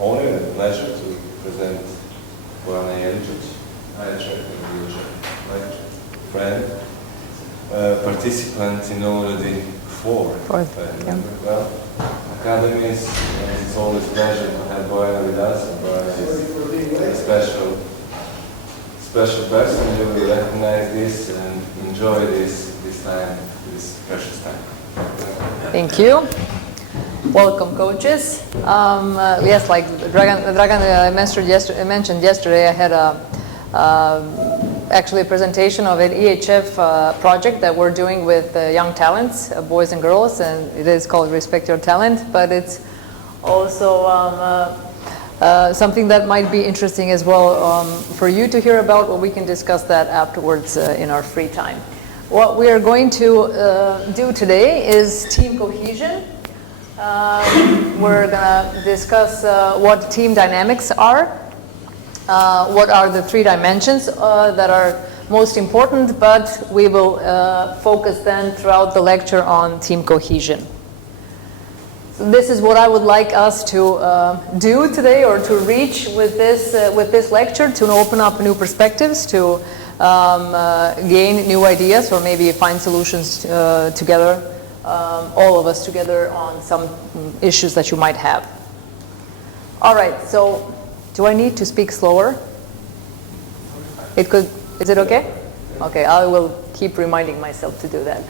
honor and pleasure to present Bojana Jelicic, friend, participant in already four, if I remember well, academies, and it's always a pleasure to have Bojana with us. And Bojana is a special person. You will recognize this and enjoy this time, this precious time. Thank you. Welcome, coaches. Yes, like Dragan mentioned yesterday, I had actually a presentation of an EHF project that we're doing with young talents, boys and girls, and it is called Respect Your Talent, but it's also something that might be interesting as well for you to hear about, or we can discuss that afterwards in our free time. What we are going to do today is team cohesion. We're going to discuss what team dynamics are, what are the three dimensions that are most important, but we will focus then throughout the lecture on team cohesion. So this is what I would like us to do today, or to reach with this lecture, to open up new perspectives, to gain new ideas, or maybe find solutions together, all of us together, on some issues that you might have. All right, so do I need to speak slower? Is it okay? Okay, I will keep reminding myself to do that.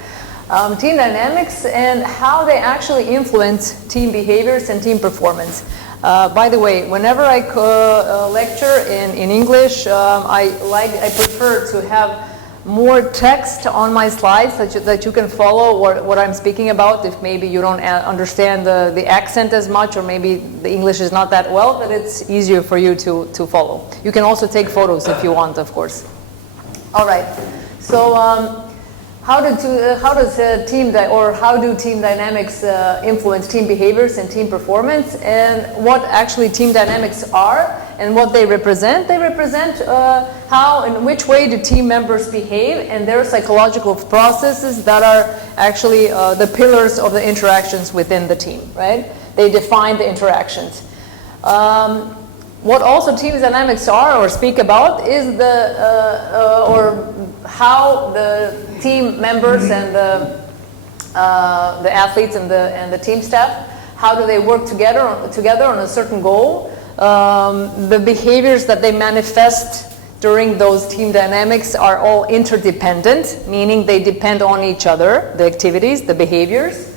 Team dynamics and how they actually influence team behaviors and team performance. By the way, whenever I lecture in English, I prefer to have more text on my slides that you can follow what I'm speaking about. If maybe you don't understand the accent as much, or maybe the English is not that well, but it's easier for you to follow. You can also take photos if you want, of course. All right. So how do team dynamics influence team behaviors and team performance, and what actually team dynamics are and what they represent? They represent how and which way do team members behave, and their psychological processes that are actually the pillars of the interactions within the team, right? They define the interactions. What also team dynamics are, or speak about, is or how the team members and the athletes and the team staff, how do they work together on a certain goal? The behaviors that they manifest during those team dynamics are all interdependent, meaning they depend on each other, the activities, the behaviors.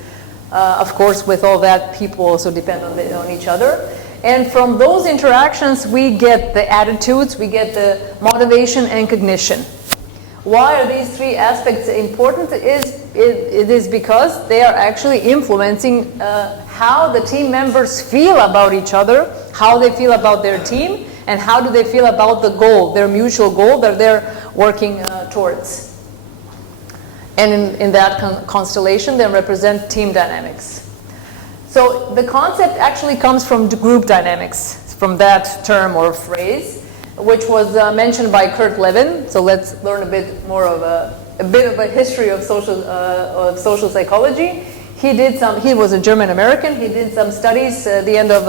Of course, with all that, people also depend on each other. And from those interactions, we get the attitudes, we get the motivation and cognition. Why are these three aspects important? It is because they are actually influencing how the team members feel about each other, how they feel about their team, and how do they feel about the goal, their mutual goal that they're working towards. And in that constellation, they represent team dynamics. So the concept actually comes from group dynamics, from that term or phrase, which was mentioned by Kurt Lewin. So let's learn a bit more of a history of social psychology. He was a German American. He did some studies at the end of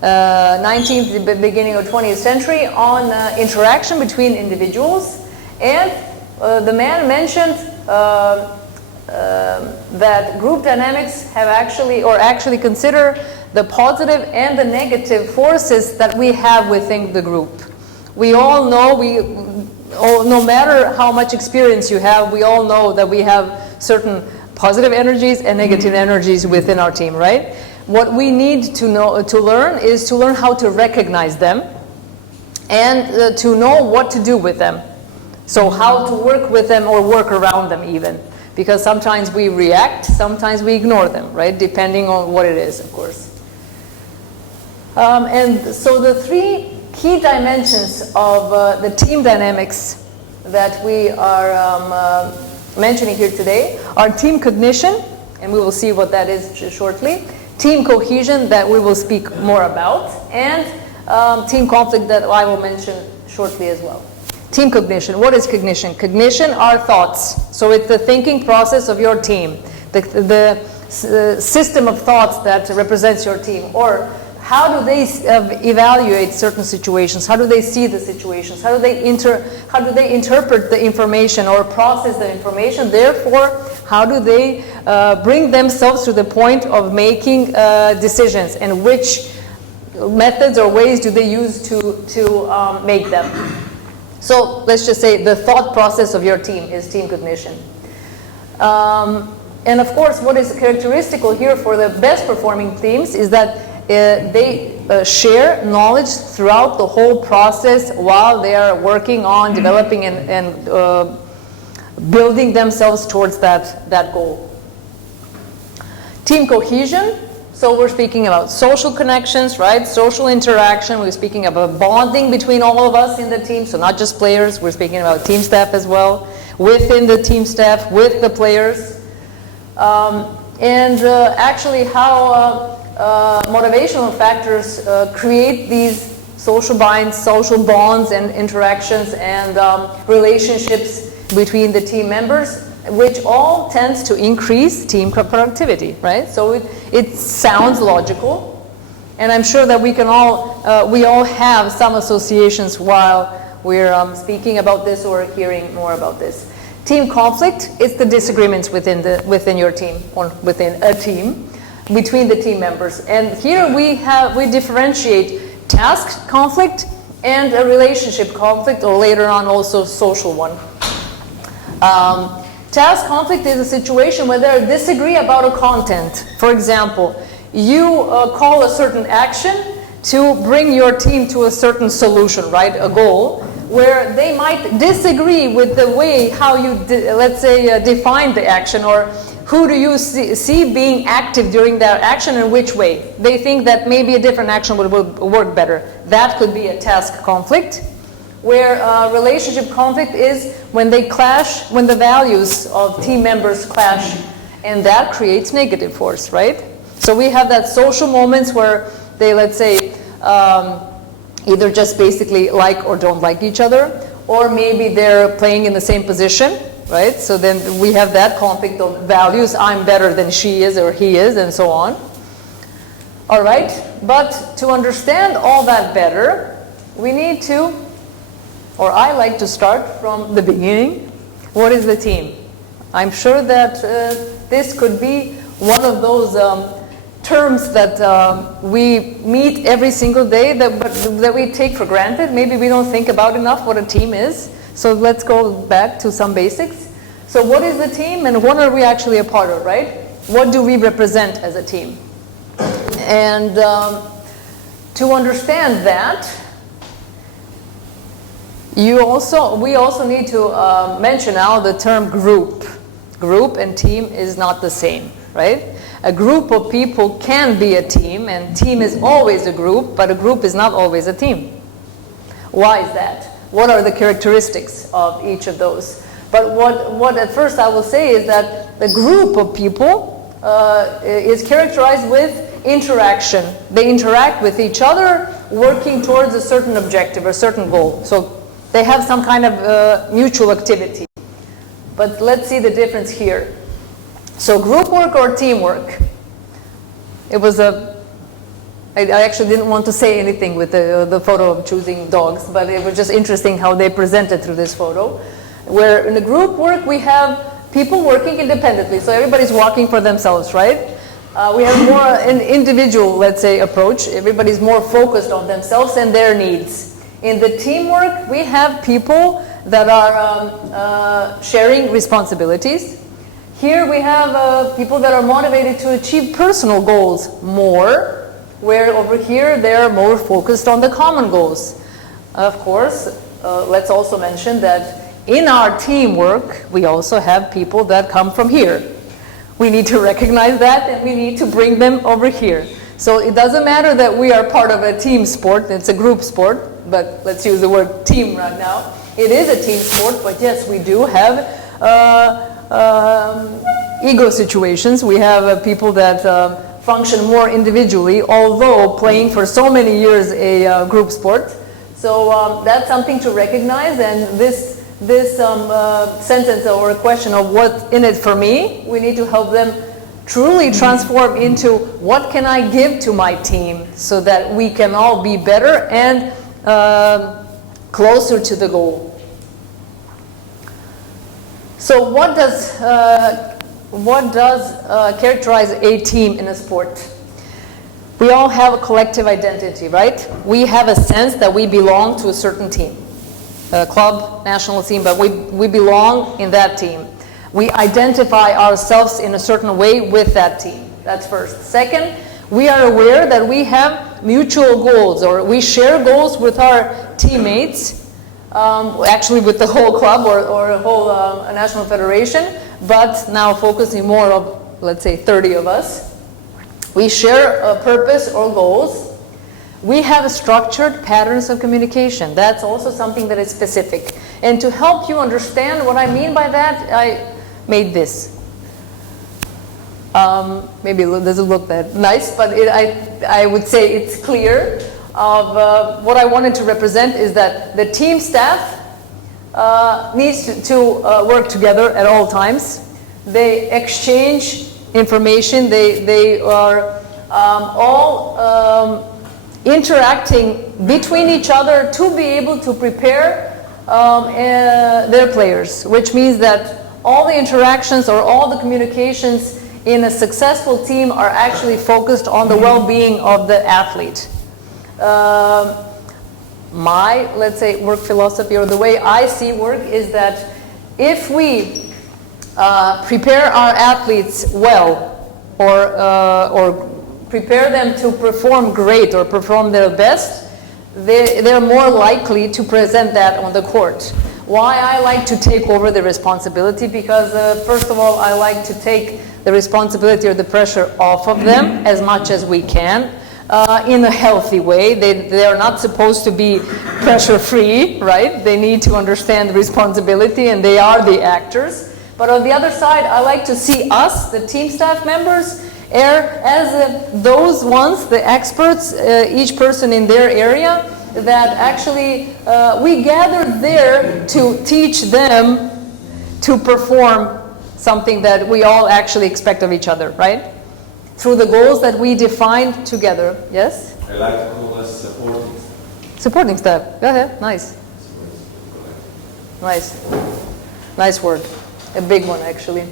19th, beginning of 20th century on interaction between individuals, and the man mentioned that group dynamics have actually consider the positive and the negative forces that we have within the group. We all know, no matter how much experience you have, we all know that we have certain positive energies and negative energies within our team, right? What we need to learn how to recognize them, and to know what to do with them. So how to work with them or work around them even. Because sometimes we react, sometimes we ignore them, right? Depending on what it is, of course. And so the three key dimensions of the team dynamics that we are mentioning here today are team cognition, and we will see what that is shortly, team cohesion, that we will speak more about, and team conflict, that I will mention shortly as well. Team cognition. What is cognition? Cognition are thoughts. So it's the thinking process of your team, the system of thoughts that represents your team, or how do they evaluate certain situations? How do they see the situations? How do they interpret the information or process the information? Therefore, how do they bring themselves to the point of making decisions, and which methods or ways do they use to make them? So let's just say the thought process of your team is team cognition. And of course, what is characteristical here for the best performing teams is that they share knowledge throughout the whole process while they are working on developing and building themselves towards that goal. Team cohesion. So we're speaking about social connections, right? Social interaction. We're speaking about bonding between all of us in the team. So not just players. We're speaking about team staff as well. Within the team staff, with the players. Actually how motivational factors create these social bonds and interactions and relationships between the team members, which all tends to increase team productivity, right? So it sounds logical, and I'm sure that we all have some associations while we're speaking about this or hearing more about this. Team conflict is the disagreements within your team or within a team between the team members, and here we differentiate task conflict and a relationship conflict, or later on also social one. Task conflict is a situation where they disagree about a content. For example, you call a certain action to bring your team to a certain solution, right? A goal, where they might disagree with the way how you, let's say, define the action, or who do you see being active during that action and which way. They think that maybe a different action would work better. That could be a task conflict. Where relationship conflict is when they clash, when the values of team members clash, and that creates negative force, right? So we have that social moments where they, let's say, either just basically like or don't like each other, or maybe they're playing in the same position, right? So then we have that conflict of values. I'm better than she is or he is, and so on. All right, but to understand all that better, we need to, or I like to start from the beginning. What is the team? I'm sure that this could be one of those terms that we meet every single day that we take for granted. Maybe we don't think about enough what a team is. So let's go back to some basics. So what is the team, and what are we actually a part of, right? What do we represent as a team? And to understand that, we also need to mention now the term group. Group and team is not the same, right? A group of people can be a team, and team is always a group, but a group is not always a team. Why is that? What are the characteristics of each of those? But what at first I will say is that the group of people is characterized with interaction. They interact with each other, working towards a certain objective, a certain goal. So they have some kind of mutual activity. But let's see the difference here. So group work or teamwork? It was I actually didn't want to say anything with the photo of choosing dogs, but it was just interesting how they presented through this photo. Where in the group work we have people working independently, so everybody's walking for themselves, right? We have more an individual, let's say, approach. Everybody's more focused on themselves and their needs. In the teamwork, we have people that are sharing responsibilities. Here we have people that are motivated to achieve personal goals more, where over here they're more focused on the common goals. Of course, let's also mention that in our teamwork, we also have people that come from here. We need to recognize that, and we need to bring them over here. So it doesn't matter that we are part of a team sport, it's a group sport, but let's use the word team right now. It is a team sport, but yes, we do have ego situations. We have people that function more individually, although playing for so many years a group sport. So that's something to recognize, and this sentence or question of what's in it for me, we need to help them truly transform into what can I give to my team so that we can all be better and closer to the goal. So what does characterize a team in a sport? We all have a collective identity, right? We have a sense that we belong to a certain team, a club, national team, but we belong in that team. We identify ourselves in a certain way with that team. That's first. Second, we are aware that we have mutual goals, or we share goals with our teammates, actually with the whole club or a whole national federation, but now focusing more of, let's say, 30 of us. We share a purpose or goals. We have structured patterns of communication. That's also something that is specific. And to help you understand what I mean by that, I made this. Maybe it doesn't look that nice, but I would say it's clear of what I wanted to represent is that the team staff needs to work together at all times. They exchange information. They are all interacting between each other to be able to prepare their players, which means that all the interactions or all the communications in a successful team are actually focused on the well-being of the athlete. My, let's say, work philosophy, or the way I see work, is that if we prepare our athletes well, or prepare them to perform great or perform their best, they're more likely to present that on the court. Why I like to take over the responsibility? Because first of all, I like to take the responsibility or the pressure off of them as much as we can in a healthy way. They are not supposed to be pressure-free, right? They need to understand the responsibility, and they are the actors. But on the other side, I like to see us, the team staff members, as those ones, the experts, each person in their area, that actually we gathered there to teach them to perform something that we all actually expect of each other, right? Through the goals that we defined together. Yes? I like to call us supporting staff. Supporting staff. Go ahead. Nice. Nice. Nice word. A big one, actually.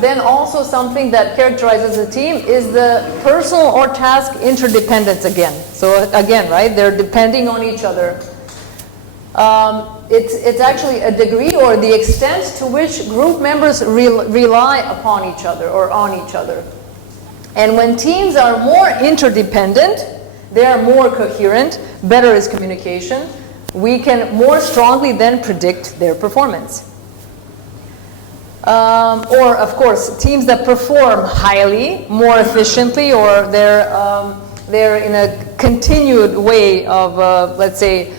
Then also something that characterizes a team is the personal or task interdependence again. So again, right, they're depending on each other. It's actually a degree or the extent to which group members rely upon each other or on each other. And when teams are more interdependent, they are more coherent, better is communication, we can more strongly then predict their performance. Or, of course, teams that perform highly, more efficiently, or they're in a continued way of, let's say,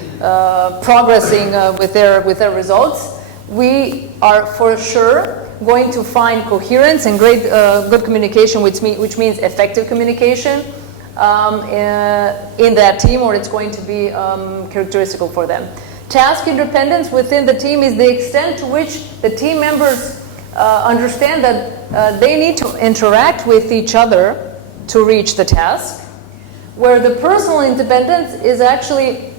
progressing with their results, we are for sure going to find coherence and great good communication, which means effective communication in that team, or it's going to be characteristical for them. Task independence within the team is the extent to which the team members understand that they need to interact with each other to reach the task, where the personal independence is actually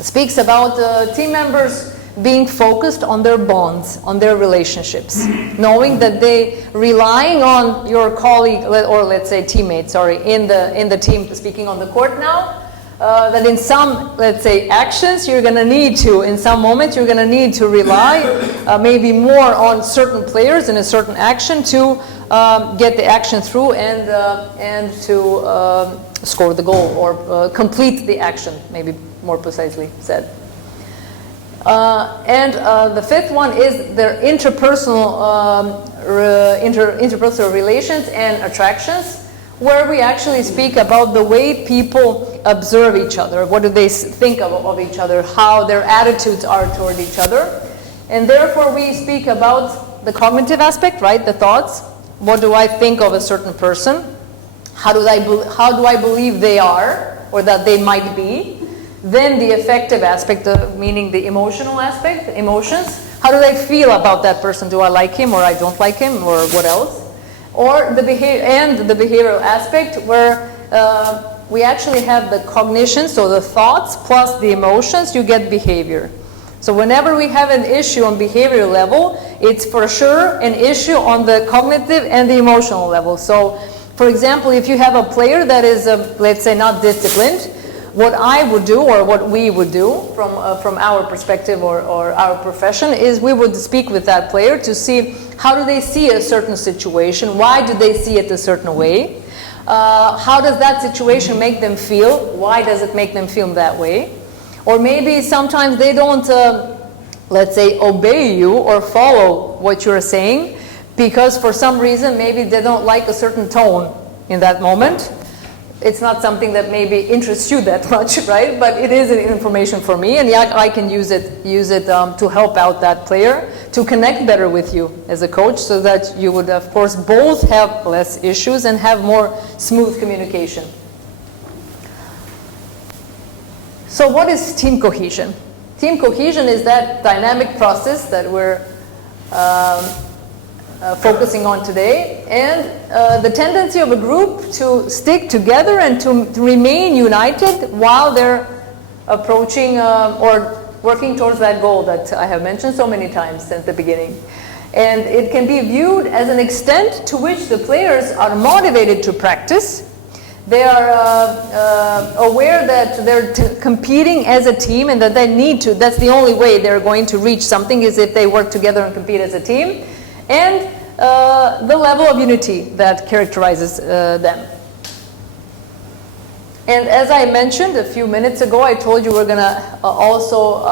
speaks about team members being focused on their bonds, on their relationships, knowing that they relying on your colleague, or let's say teammate, sorry, in the team, speaking on the court now, that in some, let's say, actions you're going to need to, in some moments you're going to need to rely maybe more on certain players in a certain action to get the action through and to score the goal or complete the action, maybe more precisely said. And the fifth one is their interpersonal relations and attractions, where we actually speak about the way people observe each other, what do they think of each other, how their attitudes are toward each other. And therefore we speak about the cognitive aspect, right, the thoughts. What do I think of a certain person? How do I believe they are, or that they might be? Then the affective aspect, meaning the emotional aspect, emotions. How do I feel about that person? Do I like him or I don't like him, or what else? or the behavioral aspect where we actually have the cognition, so the thoughts plus the emotions, you get behavior. So whenever we have an issue on behavioral level, it's for sure an issue on the cognitive and the emotional level. So for example, if you have a player that is, let's say, not disciplined, what I would do, or what we would do from our perspective or our profession, is we would speak with that player to see how do they see a certain situation, why do they see it a certain way, how does that situation make them feel, why does it make them feel that way, or maybe sometimes they don't, let's say, obey you or follow what you're saying because for some reason maybe they don't like a certain tone in that moment. It's not something that maybe interests you that much, right? But it is information for me, and yeah, I can use it to help out that player to connect better with you as a coach, so that you would, of course, both have less issues and have more smooth communication. So what is team cohesion? Team cohesion is that dynamic process that we're focusing on today, and the tendency of a group to stick together and to remain united while they're approaching or working towards that goal that I have mentioned so many times since the beginning. And it can be viewed as an extent to which the players are motivated to practice. They are aware that they're competing as a team and that they need to, that's the only way they're going to reach something, is if they work together and compete as a team. And the level of unity that characterizes them. And as I mentioned a few minutes ago, I told you we're going to also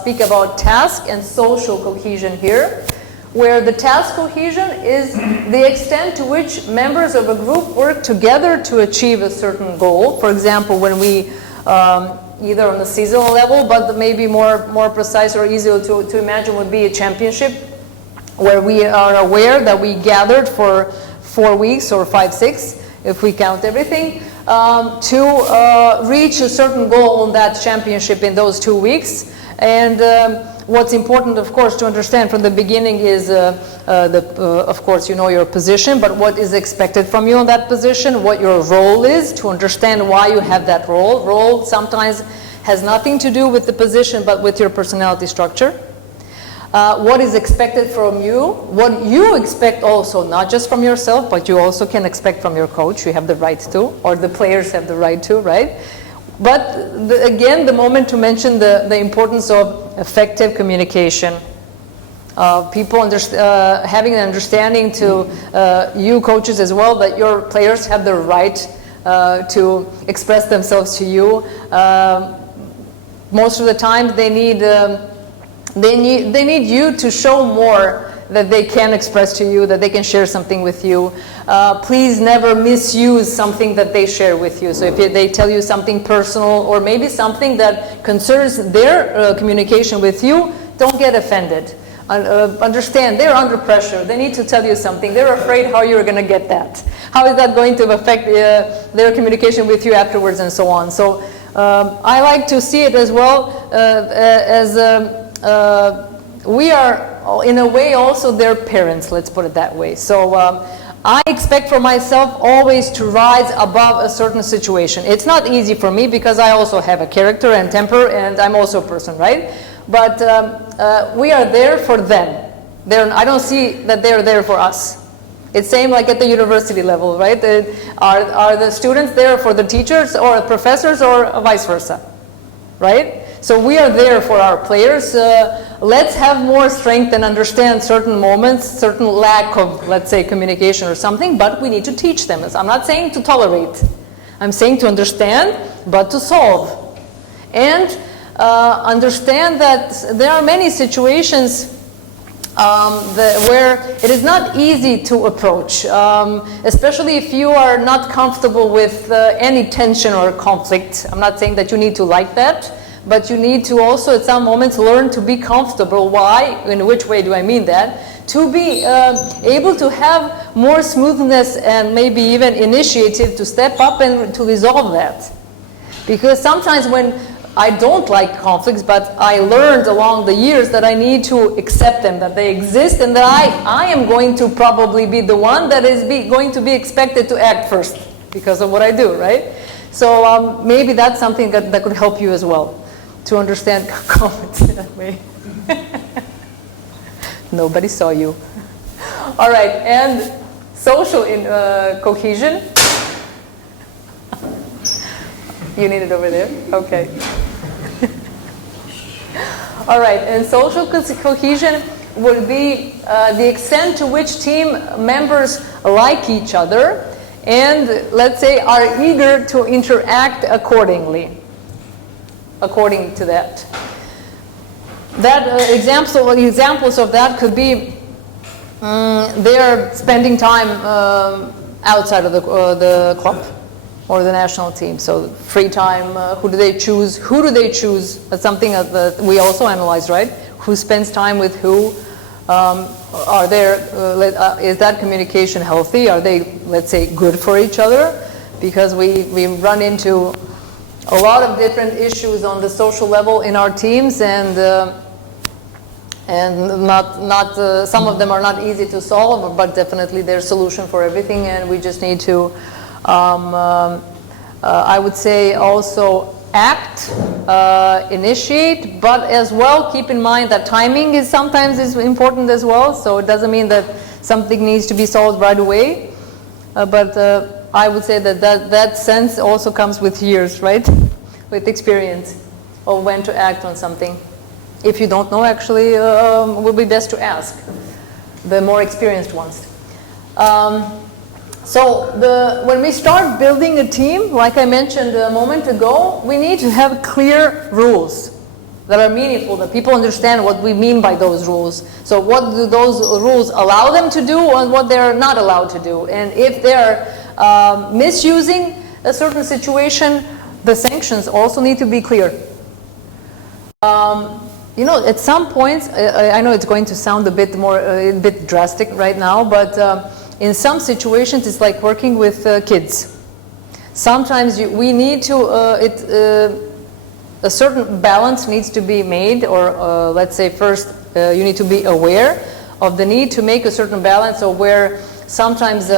speak about task and social cohesion here, where the task cohesion is the extent to which members of a group work together to achieve a certain goal. For example, when we, either on the seasonal level, but maybe more precise or easier to imagine would be a championship, where we are aware that we gathered for 4 weeks or 5, 6, if we count everything, to reach a certain goal on that championship in those 2 weeks. And what's important, of course, to understand from the beginning is, of course, you know your position, but what is expected from you on that position, what your role is, to understand why you have that role. Role sometimes has nothing to do with the position, but with your personality structure. What is expected from you, what you expect also, not just from yourself, but you also can expect from your coach. You have the right to, or the players have the right to, right? But again, the moment to mention the importance of effective communication. People having an understanding to you coaches as well, that your players have the right to express themselves to you. Most of the time they need you to show more that they can express to you, that they can share something with you. Please never misuse something that they share with you. So if they tell you something personal or maybe something that concerns their communication with you, don't get offended. Understand, they're under pressure. They need to tell you something. They're afraid how you're going to get that. How is that going to affect their communication with you afterwards and so on. So I like to see it as well as we are in a way also their parents, let's put it that way. So I expect for myself always to rise above a certain situation. It's not easy for me because I also have a character and temper, and I'm also a person, right? But we are there for them. I don't see that they're there for us. It's same like at the university level, right? Are the students there for the teachers or the professors or vice versa, right? So we are there for our players. Let's have more strength and understand certain moments, certain lack of, let's say, communication or something, but we need to teach them. I'm not saying to tolerate. I'm saying to understand, but to solve. And understand that there are many situations where it is not easy to approach, especially if you are not comfortable with any tension or conflict. I'm not saying that you need to like that, but you need to also at some moments learn to be comfortable. Why? In which way do I mean that? To be able to have more smoothness and maybe even initiative to step up and to resolve that. Because sometimes when I don't like conflicts, but I learned along the years that I need to accept them, that they exist, and that I am going to probably be the one that is going to be expected to act first because of what I do, right? So maybe that's something that could help you as well, to understand conflicts in that way. Nobody saw you. All right, and social cohesion. You need it over there? Okay. All right, and social cohesion would be the extent to which team members like each other and, let's say, are eager to interact according to that. Examples of that could be they're spending time outside of the club or the national team. So free time, who do they choose? That's something that we also analyze, right? Who spends time with who? Is that communication healthy? Are they, let's say, good for each other? Because we run into a lot of different issues on the social level in our teams, and some of them are not easy to solve, but definitely there's a solution for everything, and we just need to, I would say, also act, initiate, but as well keep in mind that timing is sometimes important as well. So it doesn't mean that something needs to be solved right away, but I would say that sense also comes with years, right? With experience of when to act on something. If you don't know, actually, it would be best to ask the more experienced ones. So when we start building a team, like I mentioned a moment ago, we need to have clear rules that are meaningful, that people understand what we mean by those rules. So what do those rules allow them to do and what they're not allowed to do? And if they're misusing a certain situation, the sanctions also need to be clear. You know, at some points, I know it's going to sound a bit drastic right now, but in some situations, it's like working with kids. Sometimes we need to, a certain balance needs to be made, or let's say first, you need to be aware of the need to make a certain balance, or where sometimes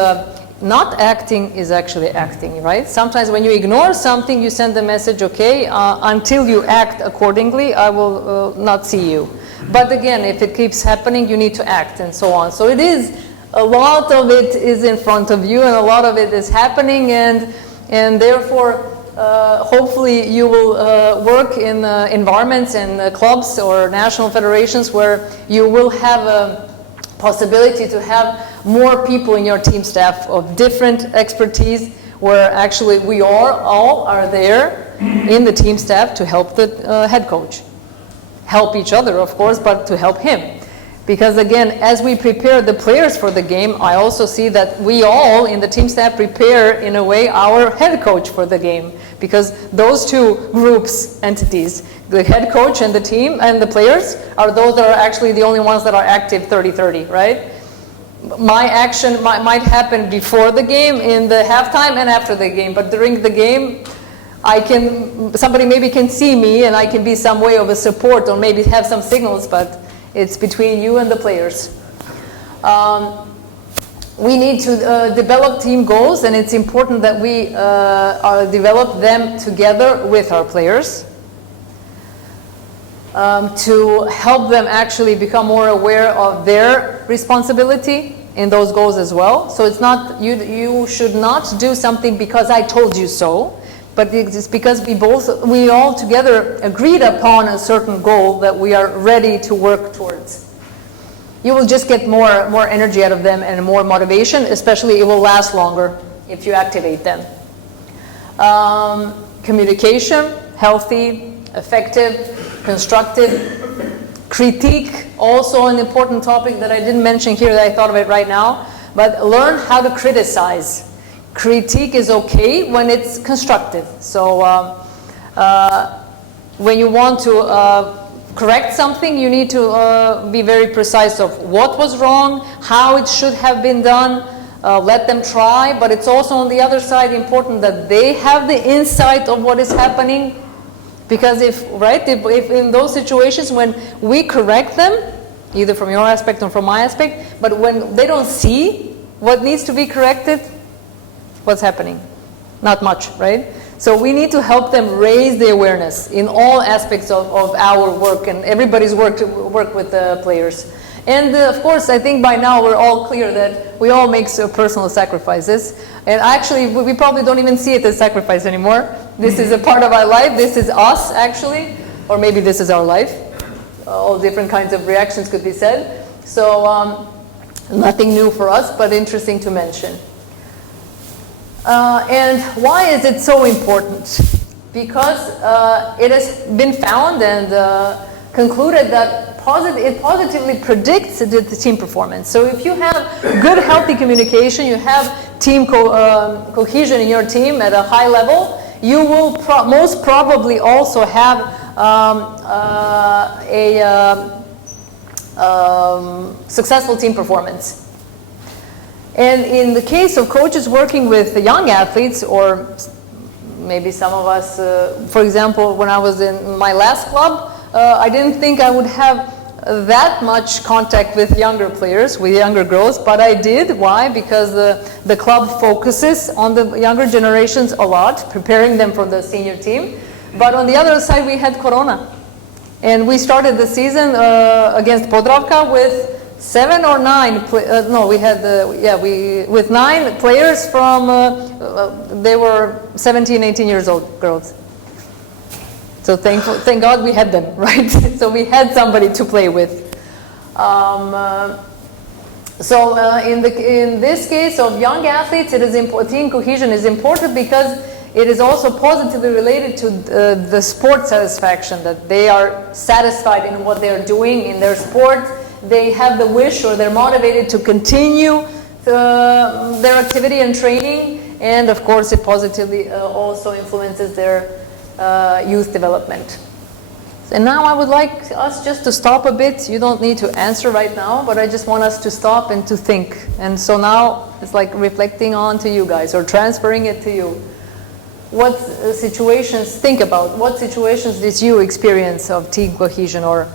not acting is actually acting, right? Sometimes when you ignore something, you send the message, okay, until you act accordingly, I will not see you. But again, if it keeps happening, you need to act, and so on. So it is, a lot of it is in front of you, and a lot of it is happening, and therefore, hopefully you will work in environments and clubs or national federations where you will have a possibility to have more people in your team staff of different expertise, where actually we all are there in the team staff to help the head coach. Help each other, of course, but to help him. Because again, as we prepare the players for the game, I also see that we all in the team staff prepare, in a way, our head coach for the game. Because those two groups, entities, the head coach and the team and the players, are those that are actually the only ones that are active 30-30, right? My action might happen before the game, in the halftime, and after the game. But during the game, somebody maybe can see me, and I can be some way of a support, or maybe have some signals, but it's between you and the players. We need to develop team goals, and it's important that we develop them together with our players to help them actually become more aware of their responsibility in those goals as well. So it's not, you should not do something because I told you so, but it's because we all together agreed upon a certain goal that we are ready to work towards. You will just get more energy out of them and more motivation, especially it will last longer if you activate them. Communication, healthy, effective, constructive. Critique, also an important topic that I didn't mention here that I thought of it right now, but learn how to criticize. Critique is okay when it's constructive. So when you want to correct something, you need to be very precise of what was wrong, how it should have been done. Let them try, but it's also on the other side important that they have the insight of what is happening, Because if in those situations when we correct them, either from your aspect or from my aspect, but when they don't see what needs to be corrected, what's happening? Not much, right? So we need to help them raise the awareness in all aspects of our work and everybody's work with the players. And of course, I think by now we're all clear that we all make personal sacrifices. And actually, we probably don't even see it as sacrifice anymore. This is a part of our life. This is us, actually. Or maybe this is our life. All different kinds of reactions could be said. So nothing new for us, but interesting to mention. And why is it so important? Because it has been found and concluded that it positively predicts the team performance. So if you have good, healthy communication, you have team cohesion in your team at a high level, you will most probably also have successful team performance. And in the case of coaches working with young athletes, or maybe some of us, for example, when I was in my last club, I didn't think I would have that much contact with younger players, with younger girls, but I did. Why? Because the club focuses on the younger generations a lot, preparing them for the senior team. But on the other side, we had Corona. And we started the season against Podravka with 7 or 9, with 9 players from, they were 17, 18 years old girls. So thank God we had them, right? So we had somebody to play with. In this case of young athletes, team cohesion is important because it is also positively related to the sport satisfaction, that they are satisfied in what they are doing in their sport. They have the wish, or they're motivated to continue their activity and training, and of course it positively also influences their youth development. And now I would like us just to stop a bit. You don't need to answer right now, but I just want us to stop and to think. And so now it's like reflecting on to you guys, or transferring it to you. What situations, think about, what situations did you experience of team cohesion, or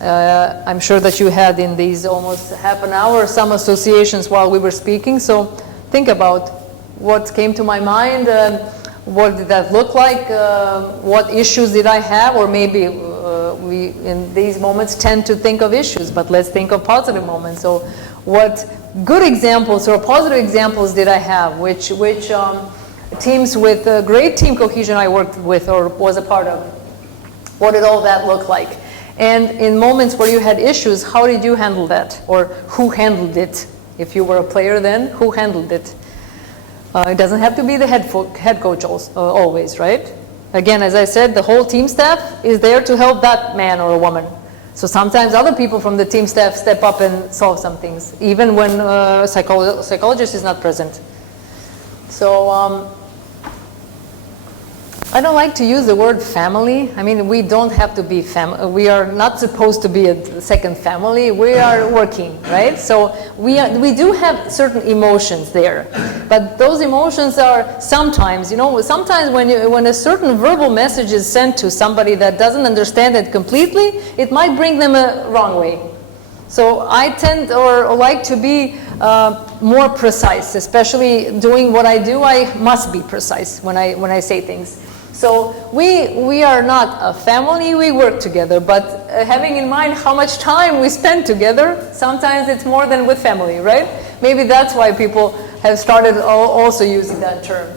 I'm sure that you had in these almost half an hour some associations while we were speaking. So think about what came to my mind. What did that look like? What issues did I have? Or maybe we, in these moments, tend to think of issues, but let's think of positive moments. So what good examples or positive examples did I have? Which teams with great team cohesion I worked with or was a part of? What did all that look like? And in moments where you had issues, how did you handle that? Or who handled it? If you were a player then, who handled it? It doesn't have to be the head coach always, right? Again, as I said, the whole team staff is there to help that man or a woman. So sometimes other people from the team staff step up and solve some things, even when a psychologist is not present. So I don't like to use the word family. I mean, we don't have to be we are not supposed to be a second family. We are working, right? So we do have certain emotions there, but those emotions are sometimes, sometimes when a certain verbal message is sent to somebody that doesn't understand it completely, it might bring them a wrong way. So I tend or like to be more precise, especially doing what I do. I must be precise when I say things. So we are not a family, we work together, but having in mind how much time we spend together, sometimes it's more than with family, right? Maybe that's why people have started also using that term.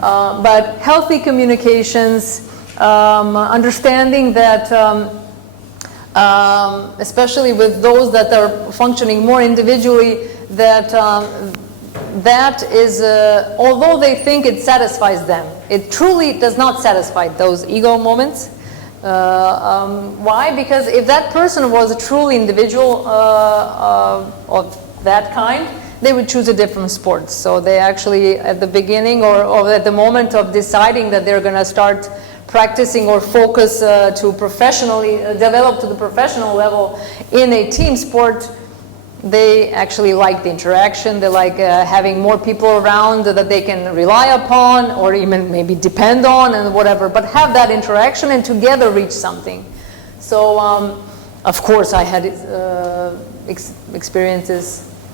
But healthy communications, understanding that, especially with those that are functioning more individually, that that is, although they think it satisfies them, it truly does not satisfy those ego moments. Why? Because if that person was a truly individual of that kind, they would choose a different sport. So they actually, at the beginning or at the moment of deciding that they're going to start practicing or focus to professionally develop to the professional level in a team sport, they actually like the interaction. They like having more people around that they can rely upon or even maybe depend on and whatever, but have that interaction and together reach something. So, of course, I had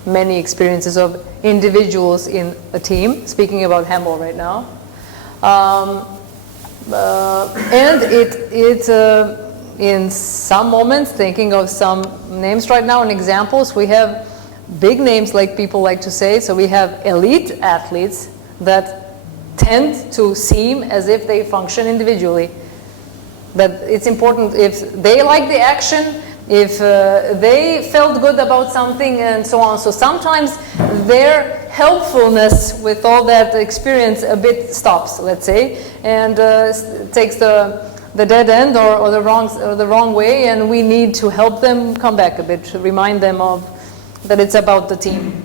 many experiences of individuals in a team, speaking about handball right now. And in some moments, thinking of some names right now and examples, we have big names, like people like to say. So we have elite athletes that tend to seem as if they function individually. But it's important if they like the action, if they felt good about something and so on. So sometimes their helpfulness with all that experience a bit stops, let's say, and takes the dead end or the wrong way, and we need to help them come back a bit, to remind them of that it's about the team.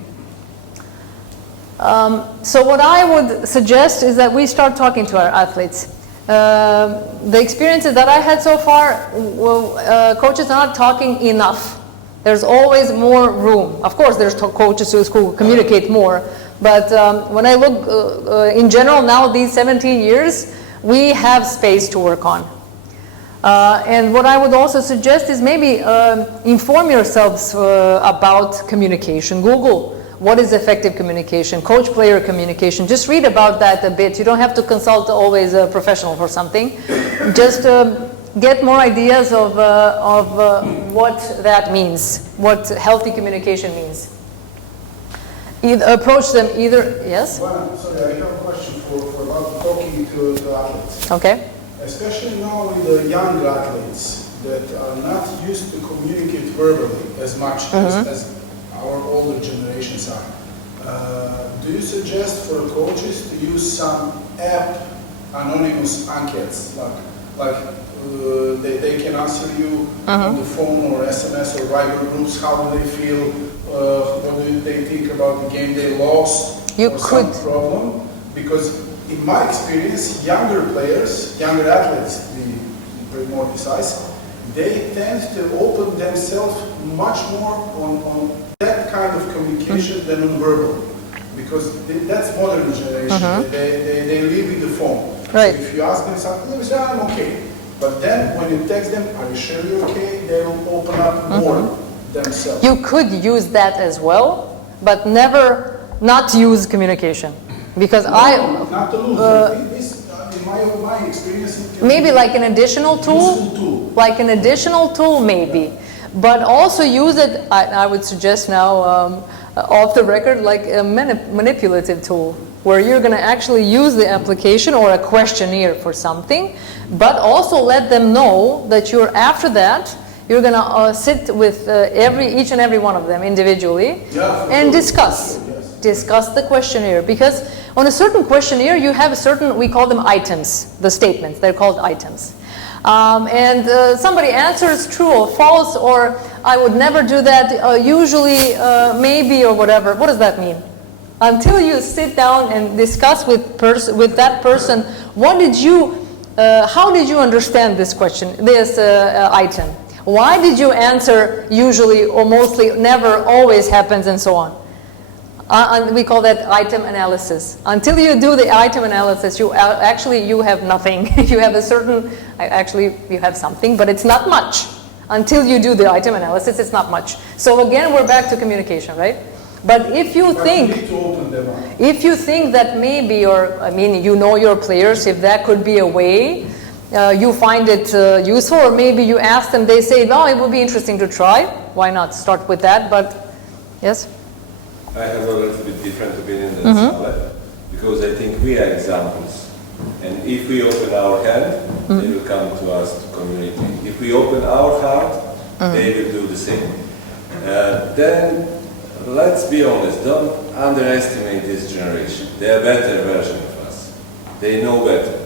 So what I would suggest is that we start talking to our athletes. The experiences that I had so far, coaches are not talking enough. There's always more room. Of course, there's coaches who communicate more, but when I look in general now, these 17 years, we have space to work on. And what I would also suggest is maybe inform yourselves about communication. Google what is effective communication, coach-player communication. Just read about that a bit. You don't have to consult always a professional for something. Just get more ideas of what that means, what healthy communication means. Approach them either, yes? Well, sorry, I have a question for about talking to athletes. Okay. Especially now with the young athletes that are not used to communicate verbally as much as our older generations are. Do you suggest for coaches to use some app anonymous enquetes, like they can answer you on the phone or SMS or Viber groups, how do they feel, what do they think about the game they lost, some problem? Because in my experience, younger players, younger athletes, to be very more precise, they tend to open themselves much more on that kind of communication than on verbal, because that's modern generation. They live with the phone. Right. So if you ask them something, they say, I'm okay. But then when you text them, are you sure you're okay? They will open up more themselves. You could use that as well, but never not use communication. Because not to lose. In my experience, maybe like an additional tool, like an additional tool, maybe. But also use it, I would suggest now, off the record, like a manipulative tool, where you're going to actually use the application or a questionnaire for something, but also let them know that you're after that, you're going to sit with each and every one of them individually and discuss the questionnaire. Because on a certain questionnaire, you have we call them items, the statements, they're called items. And somebody answers true or false, or I would never do that, usually, maybe, or whatever. What does that mean? Until you sit down and discuss with that person, how did you understand this question, this item? Why did you answer usually or mostly, never, always happens, and so on? And we call that item analysis. Until you do the item analysis, you have nothing. You have you have something, but it's not much. Until you do the item analysis, it's not much. So again, we're back to communication, right? But if you think that maybe, you know your players, if that could be a way, you find it useful, or maybe you ask them, they say, no, it would be interesting to try. Why not start with that? But yes? I have a little bit different opinion than Sale, because I think we are examples. And if we open our hand, they will come to us to communicate. If we open our heart, they will do the same. Then, let's be honest, don't underestimate this generation. They are a better version of us. They know better.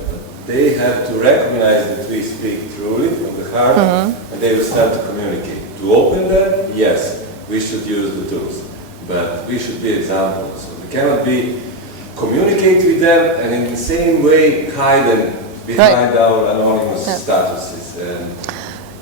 They have to recognize that we speak truly from the heart, and they will start to communicate. To open them, yes, we should use the tools. But we should be examples. We cannot communicate with them and in the same way hide them behind our anonymous statuses and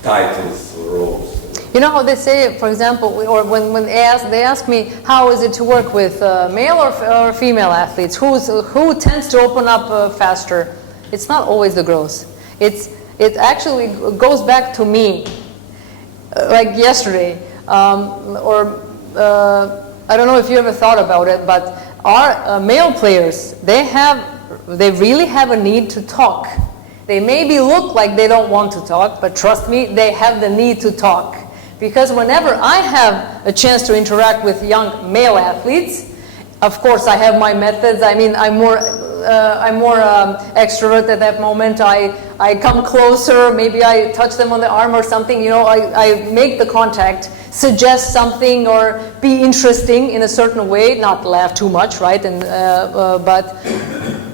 titles or roles. You know how they say, for example, or when they ask me, how is it to work with male or female athletes? Who tends to open up faster? It's not always the girls. It actually goes back to me, like yesterday, or I don't know if you ever thought about it, but our male players, they really have a need to talk. They maybe look like they don't want to talk, but trust me, they have the need to talk. Because whenever I have a chance to interact with young male athletes, of course I have my methods. I mean, I'm more extrovert at that moment. I come closer, maybe I touch them on the arm or something, you know, I make the contact, suggest something or be interesting in a certain way, not laugh too much, right? And but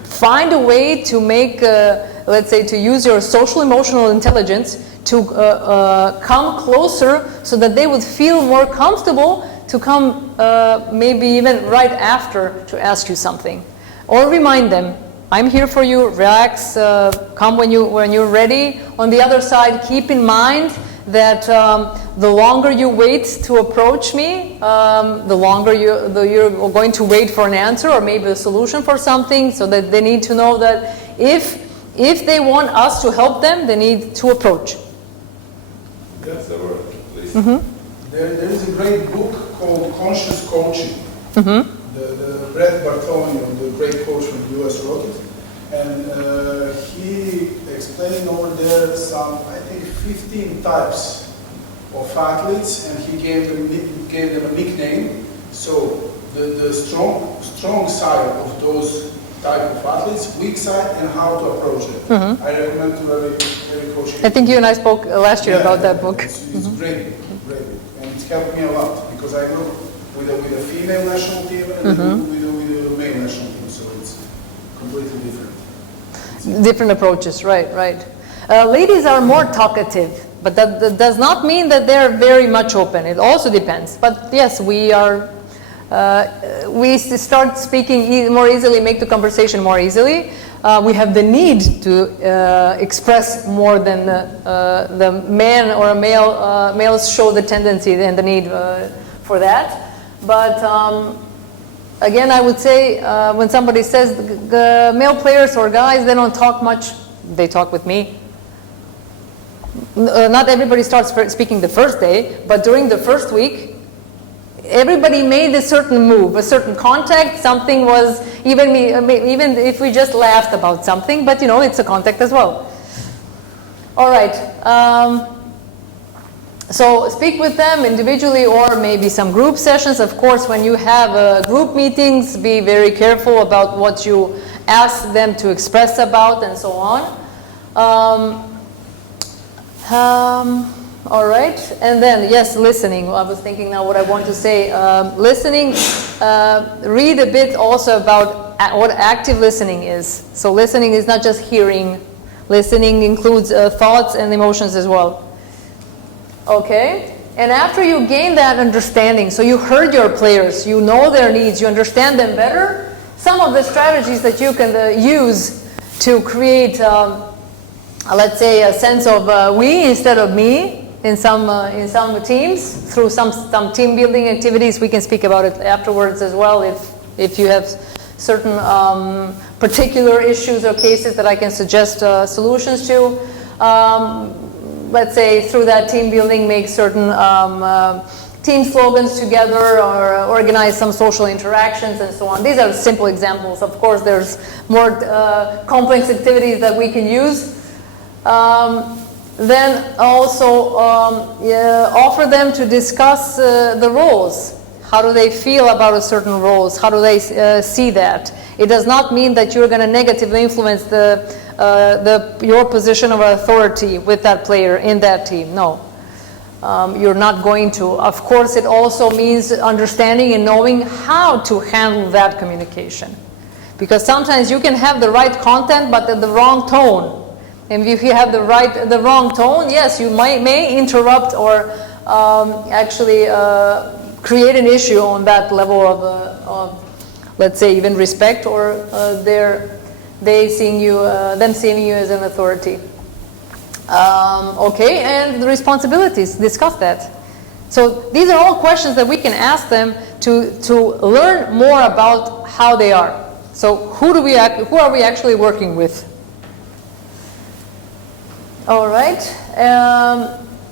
find a way to make, let's say, to use your social emotional intelligence to come closer so that they would feel more comfortable to come maybe even right after to ask you something. Or remind them, I'm here for you, relax, come when you're ready. On the other side, keep in mind that the longer you wait to approach me, the longer you're going to wait for an answer or maybe a solution for something, so that they need to know that if they want us to help them, they need to approach. That's the word, please. There is a great book called Conscious Coaching. The Brett Bartholomew, the great coach from the US, wrote it. And he explained over there some, I think, 15 types of athletes, and he gave them a nickname. So the strong side of those type of athletes, weak side, and how to approach it. I recommend to every coach. I think you and I spoke last year about that book. It's great book, and it's helped me a lot because I work with a female national team and with a male national team, so it's completely different. Different approaches, right. Ladies are more talkative, but that does not mean that they're very much open. It also depends. But yes, we are. We start speaking more easily, make the conversation more easily. We have the need to express more than the man or males show the tendency and the need for that. But again, I would say when somebody says the male players or guys, they don't talk much, they talk with me. Not everybody starts speaking the first day, but during the first week, everybody made a certain move, a certain contact. Something was, even if we just laughed about something, but you know, it's a contact as well. All right. So speak with them individually or maybe some group sessions. Of course, when you have group meetings, be very careful about what you ask them to express about and so on. All right, and then yes, listening. I was thinking now what I want to say. Listening, read a bit also about what active listening is. So listening is not just hearing. Listening includes thoughts and emotions as well. Okay, and after you gain that understanding, so you heard your players, you know their needs, you understand them better, some of the strategies that you can use to create, let's say, a sense of we instead of me in some teams, through some team building activities. We can speak about it afterwards as well if you have certain particular issues or cases that I can suggest solutions to. Let's say through that team building, make certain team slogans together or organize some social interactions and so on. These are simple examples. Of course, there's more complex activities that we can use. Then also offer them to discuss the roles. How do they feel about a certain roles? How do they see that? It does not mean that you're going to negatively influence your position of authority with that player in that team. No, you're not going to. Of course, it also means understanding and knowing how to handle that communication, because sometimes you can have the right content but at the wrong tone. And if you have the wrong tone, yes, you may interrupt or actually create an issue on that level of let's say, even respect or them seeing you as an authority. Okay, and the responsibilities, discuss that. So these are all questions that we can ask them to learn more about how they are. So who are we actually working with? All right.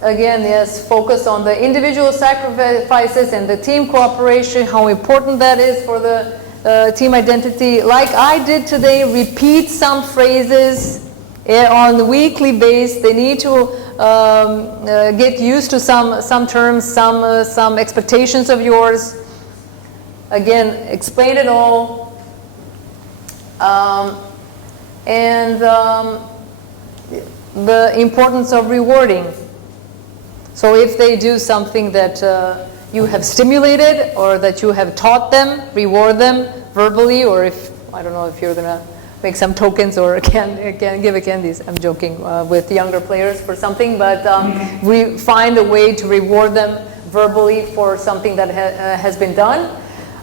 Again, yes, focus on the individual sacrifices and the team cooperation, how important that is for the team identity. Like I did today, repeat some phrases on the weekly base. They need to get used to some terms, some expectations of yours. Again, explain it all. And the importance of rewarding. So if they do something that you have stimulated or that you have taught them, reward them verbally, or if, I don't know if you're going to make some tokens or can give a candies. I'm joking with younger players for something, but we find a way to reward them verbally for something that has been done,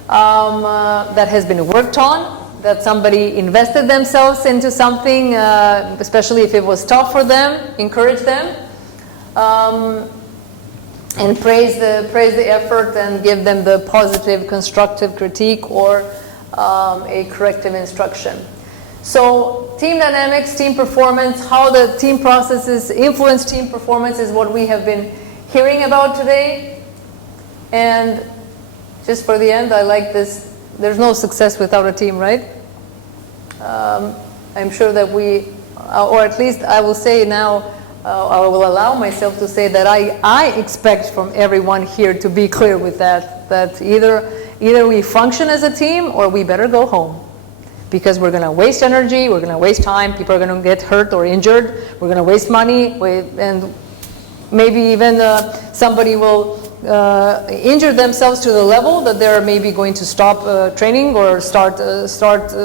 that has been worked on, that somebody invested themselves into something, especially if it was tough for them, encourage them, and praise the effort and give them the positive, constructive critique or a corrective instruction. So team dynamics, team performance, how the team processes influence team performance is what we have been hearing about today. And just for the end, I like this. There's no success without a team, right? I'm sure that we, or at least I will say now, I will allow myself to say that I expect from everyone here to be clear with that either we function as a team or we better go home. Because we're going to waste energy, we're going to waste time, people are going to get hurt or injured, we're going to waste money, and maybe even somebody will injure themselves to the level that they're maybe going to stop training or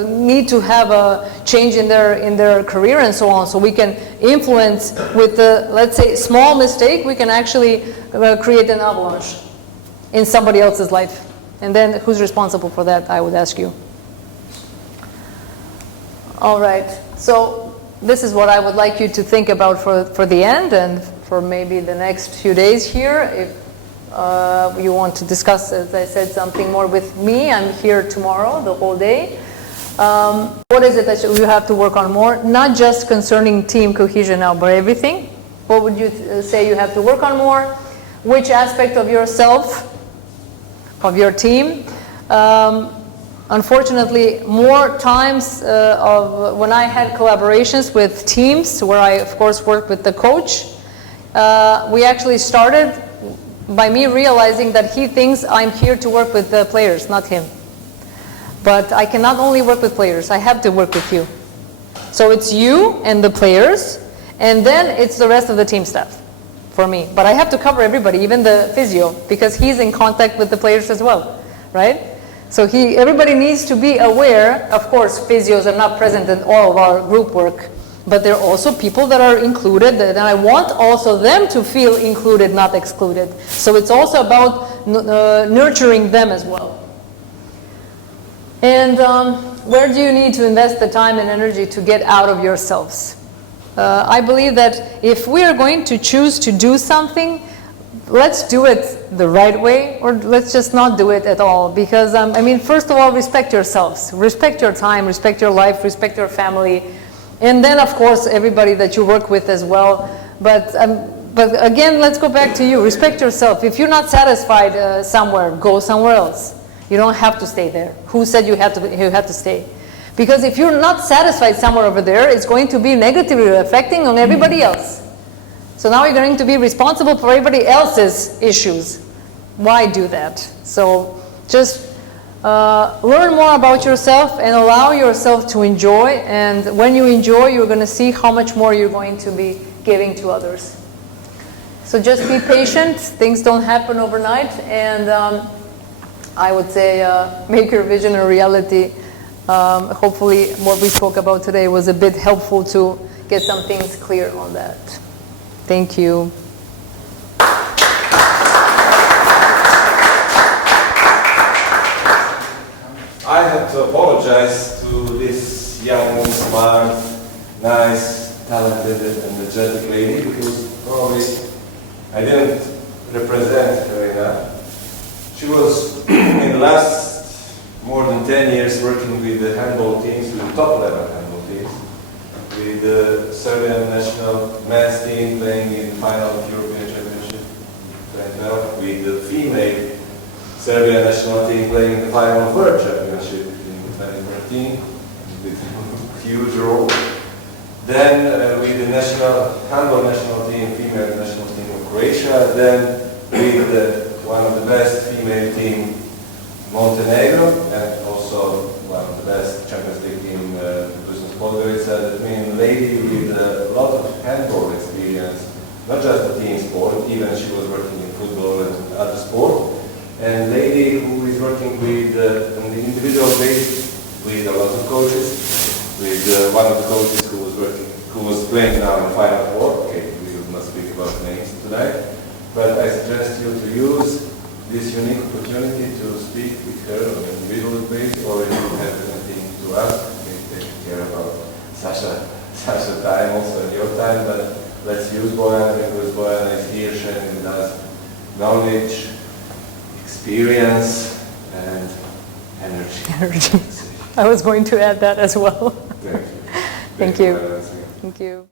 need to have a change in their career and so on. So we can influence with the, let's say, small mistake, we can actually create an avalanche in somebody else's life. And then who's responsible for that, I would ask you. All right, so this is what I would like you to think about for the end and for maybe the next few days here. If you want to discuss, as I said, something more with me, I'm here tomorrow, the whole day. What is it that you have to work on more? Not just concerning team cohesion now, but everything. What would you say you have to work on more? Which aspect of yourself, of your team? Unfortunately, more times of when I had collaborations with teams, where I, of course, worked with the coach, we actually started by me realizing that he thinks I'm here to work with the players, not him. But I cannot only work with players, I have to work with you. So it's you and the players, and then it's the rest of the team staff for me. But I have to cover everybody, even the physio, because he's in contact with the players as well, right? So everybody needs to be aware. Of course, physios are not present in all of our group work, but there are also people that are included, and I want also them to feel included, not excluded. So it's also about nurturing them as well. And where do you need to invest the time and energy to get out of yourselves? I believe that if we are going to choose to do something, let's do it the right way, or let's just not do it at all. Because, I mean, first of all, respect yourselves. Respect your time, respect your life, respect your family. And then, of course, everybody that you work with as well. But again, let's go back to you. Respect yourself. If you're not satisfied somewhere, go somewhere else. You don't have to stay there. Who said you have to stay? Because if you're not satisfied somewhere over there, it's going to be negatively affecting on everybody else. So now you're going to be responsible for everybody else's issues. Why do that? So just learn more about yourself and allow yourself to enjoy. And when you enjoy, you're going to see how much more you're going to be giving to others. So just be patient. Things don't happen overnight. And I would say make your vision a reality. Hopefully what we spoke about today was a bit helpful to get some things clear on that. Thank you. I have to apologize to this young, smart, nice, talented, energetic lady because probably I didn't represent Karina. She was in the last more than 10 years working with the handball teams, with the top level handball teams, with the Serbian national men's team playing in the final of European Championship 2012, with the female Serbian national team playing in the final of World Championship in 2013, with a huge role. Then with the handball national team, female national team of Croatia, then with one of the best female team, Montenegro, and also one of the best Champions League team, Business Podgorica. That means lady with a lot of handball experience, not just the team sport, even she was working in football and other sport. And lady who is working with on the individual basis with a lot of coaches, with one of the coaches who was playing now in the Final Four. Okay, we will not speak about names tonight, but I suggest you to use this unique opportunity to speak with her on an individual basis, or if you have anything to ask, please take care about such a time, also in your time. But let's use Bojana, because Bojana is here sharing with us knowledge, experience, and energy. Energy. I was going to add that as well. Thank you. Thank you. Bojana. Thank you.